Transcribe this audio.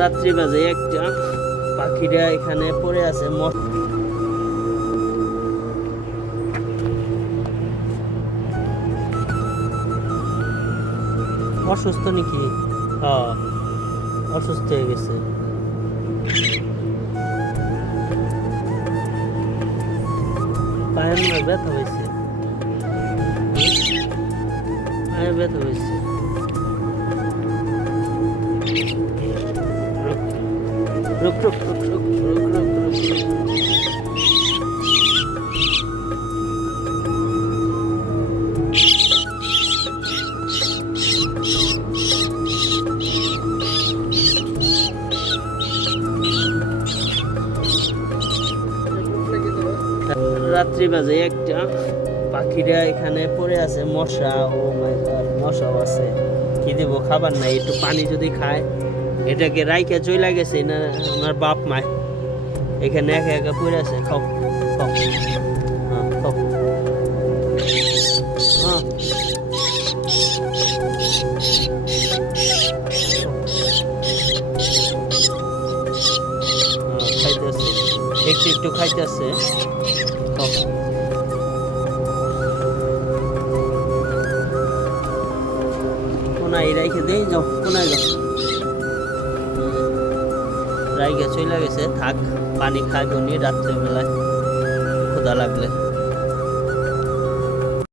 রাত্রি বাজে একটা, পাখিরা এখানে পড়ে আছে। অসুস্থ নাকি? হ্যাঁ, অসুস্থ হয়ে গেছে। পায়ের না ব্যথা হয়েছে, পায়ে ব্যথা হয়েছে। রুক রুক রুক রুক রুক রুক রুক রাত্রি বাজে একটা, পাখিরা এখানে পড়ে আছে। মশা, ও মাই গড, মশাও আছে। কি দিব, খাবার নাই, একটু পানি যদি খায়। এটাকে রাইখা চলে গেছে না আমার বাপ মায়, এখানে একা একা পড়ে আছে। খাও খাও, হ্যাঁ খাও, হ্যাঁ খাইতেছে, একটু একটু খাইতেছে। খাও। কোনায় রাইখে দেই, যাও কোনায় যাও। রাইখে চলে গেছে, থাক, পানি খাইবনি রাত্রেবেলায় ক্ষুধা লাগলে।